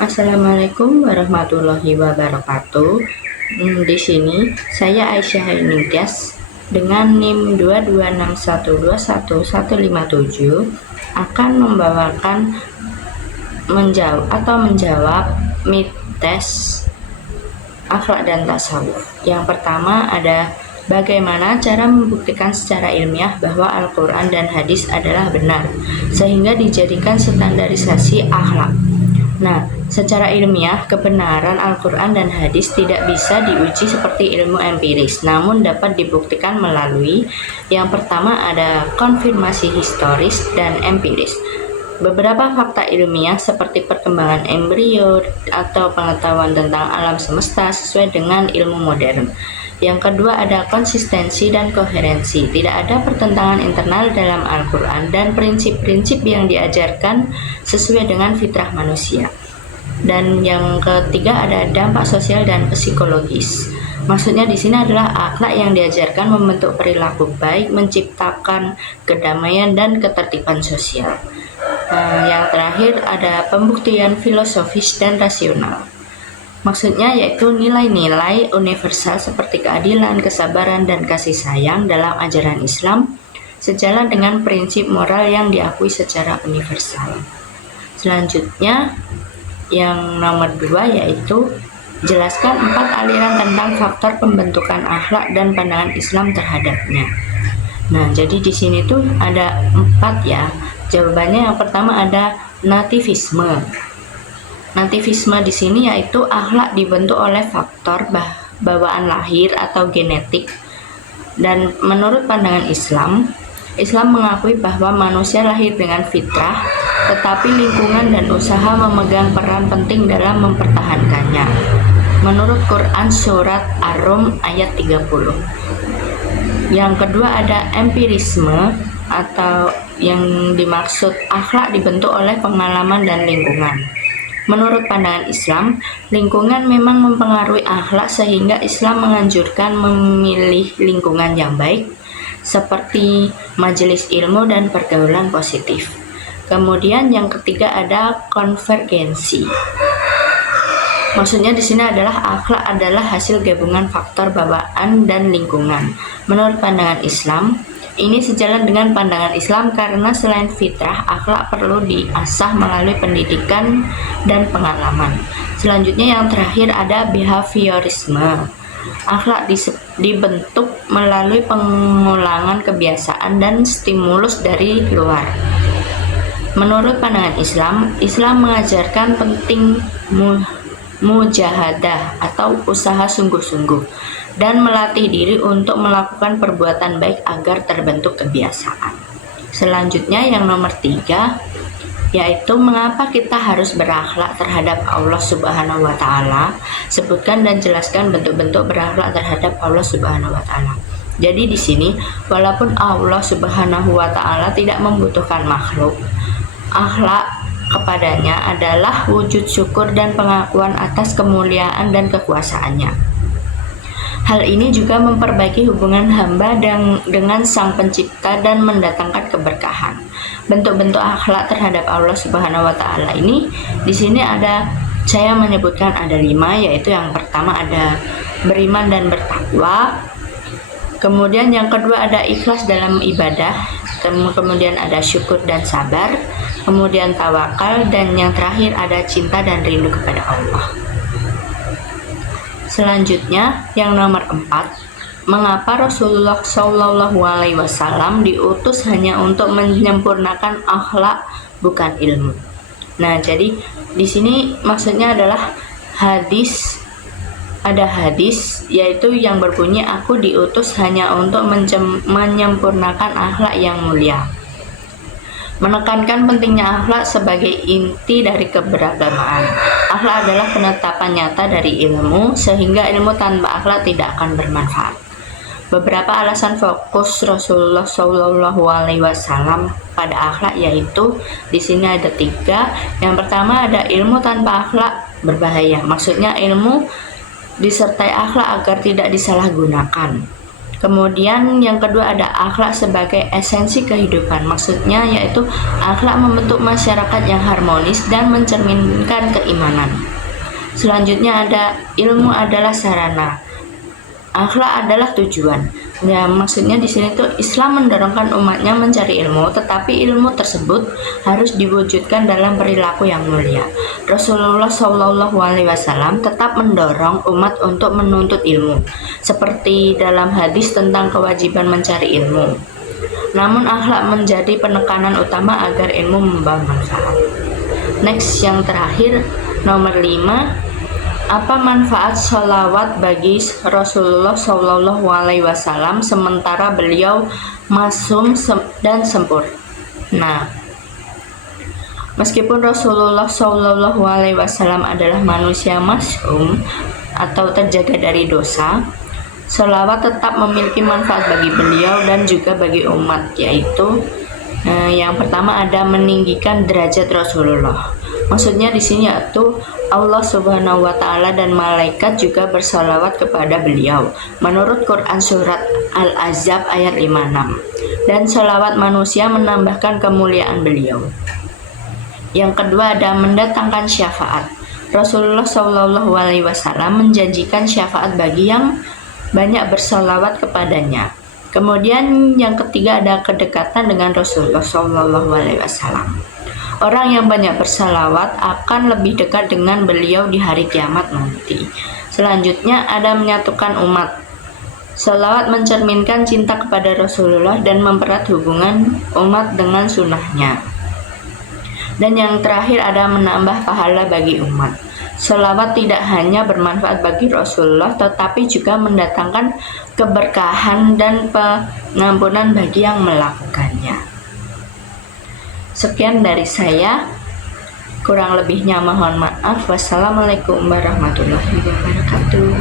Assalamualaikum warahmatullahi wabarakatuh. Di sini saya Aisyah Ainingtyas dengan NIM 226121157 akan membawakan menjawab mites akhlak dan tasawuf. Yang pertama ada bagaimana cara membuktikan secara ilmiah bahwa Al-Quran dan hadis adalah benar sehingga dijadikan standarisasi akhlak. Nah, secara ilmiah, kebenaran Al-Quran dan hadis tidak bisa diuji seperti ilmu empiris, namun dapat dibuktikan melalui yang pertama ada konfirmasi historis dan empiris. Beberapa fakta ilmiah seperti perkembangan embrio atau pengetahuan tentang alam semesta sesuai dengan ilmu modern. Yang kedua ada konsistensi dan koherensi. Tidak ada pertentangan internal dalam Al-Quran dan prinsip-prinsip yang diajarkan sesuai dengan fitrah manusia. Dan yang ketiga ada dampak sosial dan psikologis. Maksudnya di sini adalah akhlak yang diajarkan membentuk perilaku baik, menciptakan kedamaian dan ketertiban sosial. Yang terakhir ada pembuktian filosofis dan rasional. Maksudnya yaitu nilai-nilai universal seperti keadilan, kesabaran, dan kasih sayang dalam ajaran Islam sejalan dengan prinsip moral yang diakui secara universal. Selanjutnya yang nomor 2 yaitu jelaskan 4 aliran tentang faktor pembentukan akhlak dan pandangan Islam terhadapnya. Nah, jadi di sini tuh ada 4 ya. Jawabannya yang pertama ada nativisme. Nativisme di sini yaitu akhlak dibentuk oleh faktor bawaan lahir atau genetik. Dan menurut pandangan Islam, Islam mengakui bahwa manusia lahir dengan fitrah, tetapi lingkungan dan usaha memegang peran penting dalam mempertahankannya. Menurut Quran surat Ar-Rum ayat 30. Yang kedua ada empirisme atau yang dimaksud akhlak dibentuk oleh pengalaman dan lingkungan. Menurut pandangan Islam, lingkungan memang mempengaruhi akhlak sehingga Islam menganjurkan memilih lingkungan yang baik seperti majelis ilmu dan pergaulan positif. Kemudian yang ketiga ada konvergensi. Maksudnya di sini adalah akhlak adalah hasil gabungan faktor bawaan dan lingkungan. Menurut pandangan Islam, ini sejalan dengan pandangan Islam karena selain fitrah, akhlak perlu diasah melalui pendidikan dan pengalaman. Selanjutnya yang terakhir ada behaviorisme. Akhlak dibentuk melalui pengulangan kebiasaan dan stimulus dari luar. Menurut pandangan Islam, Islam mengajarkan penting mujahadah atau usaha sungguh-sungguh dan melatih diri untuk melakukan perbuatan baik agar terbentuk kebiasaan. Selanjutnya yang nomor 3 yaitu mengapa kita harus berakhlak terhadap Allah Subhanahu wa taala. Sebutkan dan jelaskan bentuk-bentuk berakhlak terhadap Allah Subhanahu wa taala. Jadi di sini walaupun Allah Subhanahu wa taala tidak membutuhkan makhluk, akhlak kepadanya adalah wujud syukur dan pengakuan atas kemuliaan dan kekuasaannya. Hal ini juga memperbaiki hubungan hamba dengan Sang Pencipta dan mendatangkan keberkahan. Bentuk-bentuk akhlak terhadap Allah Subhanahu wa taala ini di sini saya menyebutkan ada 5, yaitu yang pertama ada beriman dan bertakwa. Kemudian yang kedua ada ikhlas dalam ibadah. Kemudian ada syukur dan sabar. Kemudian tawakal, dan yang terakhir ada cinta dan rindu kepada Allah. Selanjutnya yang nomor 4, mengapa Rasulullah SAW diutus hanya untuk menyempurnakan akhlak bukan ilmu. Nah, jadi di sini maksudnya adalah ada hadis yaitu yang berbunyi aku diutus hanya untuk menyempurnakan akhlak yang mulia. Menekankan pentingnya akhlak sebagai inti dari keberagamaan. Akhlak adalah penetapan nyata dari ilmu, sehingga ilmu tanpa akhlak tidak akan bermanfaat. Beberapa alasan fokus Rasulullah SAW pada akhlak yaitu di sini ada 3. Yang pertama ada ilmu tanpa akhlak berbahaya. Maksudnya ilmu disertai akhlak agar tidak disalahgunakan. Kemudian yang kedua ada akhlak sebagai esensi kehidupan. Maksudnya yaitu akhlak membentuk masyarakat yang harmonis dan mencerminkan keimanan. Selanjutnya ada ilmu adalah sarana. Akhlak adalah tujuan. Ya, maksudnya di sini tuh Islam mendorongkan umatnya mencari ilmu, tetapi ilmu tersebut harus diwujudkan dalam perilaku yang mulia. Rasulullah Shallallahu Alaihi Wasallam tetap mendorong umat untuk menuntut ilmu, seperti dalam hadis tentang kewajiban mencari ilmu. Namun akhlak menjadi penekanan utama agar ilmu membawa manfaat. Next, yang terakhir, nomor 5. Apa manfaat sholawat bagi Rasulullah Shallallahu Alaihi Wasallam sementara beliau masum dan sempurna? Nah, meskipun Rasulullah Shallallahu Alaihi Wasallam adalah manusia masum atau terjaga dari dosa, sholawat tetap memiliki manfaat bagi beliau dan juga bagi umat, yaitu yang pertama ada meninggikan derajat Rasulullah. Maksudnya di sini yaitu Allah Subhanahu wa taala dan malaikat juga bersalawat kepada beliau menurut Quran surat Al-Ahzab ayat 56. Dan salawat manusia menambahkan kemuliaan beliau. Yang kedua ada mendatangkan syafaat. Rasulullah Shallallahu Alaihi Wasallam menjanjikan syafaat bagi yang banyak bersalawat kepadanya. Kemudian yang ketiga ada kedekatan dengan Rasulullah Shallallahu Alaihi Wasallam. Orang yang banyak bersalawat akan lebih dekat dengan beliau di hari kiamat nanti. Selanjutnya ada menyatukan umat. Salawat mencerminkan cinta kepada Rasulullah dan mempererat hubungan umat dengan sunnahnya. Dan yang terakhir ada menambah pahala bagi umat. Salawat tidak hanya bermanfaat bagi Rasulullah, tetapi juga mendatangkan keberkahan dan pengampunan bagi yang melakukannya. Sekian dari saya, kurang lebihnya mohon maaf. Wassalamualaikum warahmatullahi wabarakatuh.